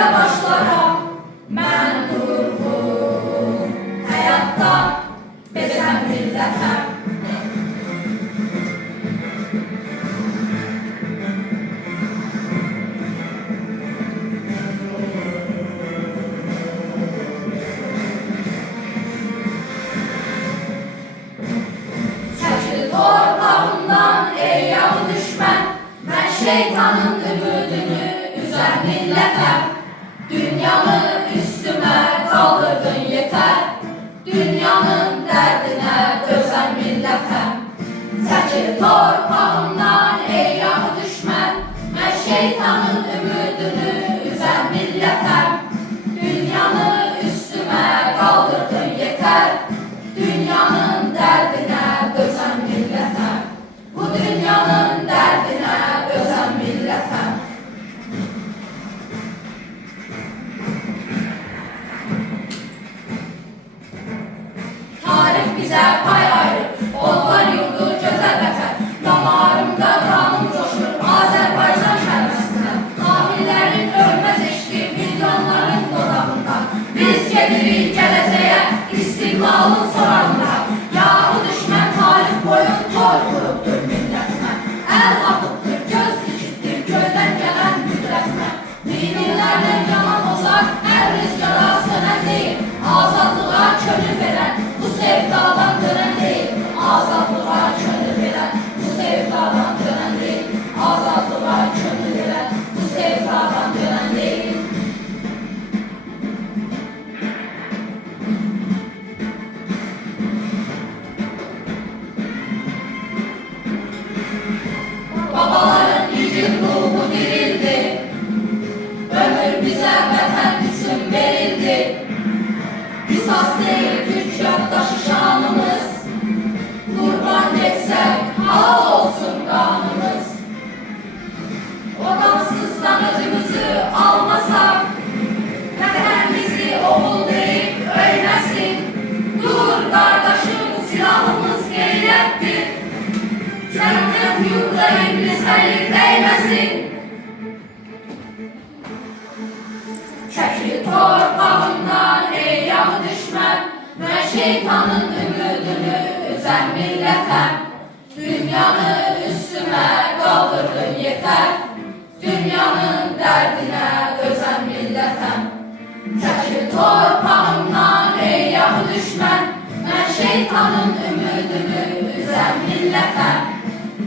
bizə başlaram, mən durğun həyatda bezən millətəm. Şeytanın ümidini üzen millətəm. Dünyanı üstümə qaldırdın yeter. Dünyanın dərdinə dözən millətəm. Çəkil torpağımdan ey yağı düşmən. Mən şeytanın ümidini üzen millətəm. Dünyanı üstümə qaldırdın yeter. Dünyanın dərdinə dözən millətəm. Bu dünyanın dərdinə dözən millətəm. Tarix bizə pay ayırır, onlar yurdu gözəl vətən. Damarımda qanım coşur, Azərbaycan şərbəsinə. Qafillərin ölməz eşqi milyonların dodağında. Biz gedirik gələcəyə, istiqlalın sorağına. Yağı düşmən tarix boyun tor qurubdur millətinə. Əl atıbdır, göz dikibdir, göydən gələn qüdrətinə. Dinlərlə yanan ozar, hər rüzgara sönən deyil. Azadlığa könül verən, bu sevdadan dönən deyil. Azadlığa könül verən, bu sevdadan dönən deyil. Azadlığa könül verən, bu sevdadan dönən deyil. Babaların yiğit ruhu dirildi. Ömür bizə vətən üçün verildi. Qisas deyil Türk yaddaşı şanımız. Qurban etsək halal olsun qanımız. O qansızdan özümüzü almasaq, vətən bizi oğul deyib öyməsin. Dur qardaşım, silahımız qeyrətdir. Cənnət yurda iblis əylik dəyməsin. Çəkil torpağından ey yağı düşmən. Mən şeytanın ümidini üzən millətəm. Dünyanı üstümə qaldırdın yeter. Dünyanın dərdinə dözən millətəm. Çəkil torpağından ey yağı düşmən. Mən şeytanın ümidini üzən millətəm.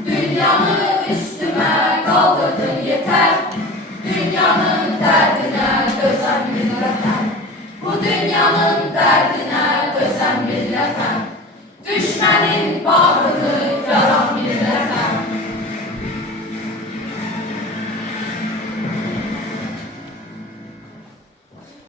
Dünyanı üstümə qaldırdın yeter. Dünyanın dərdinə dözən millətəm. Bu dünyanın dərdinə dözən millətəm. Düşmənin bağrını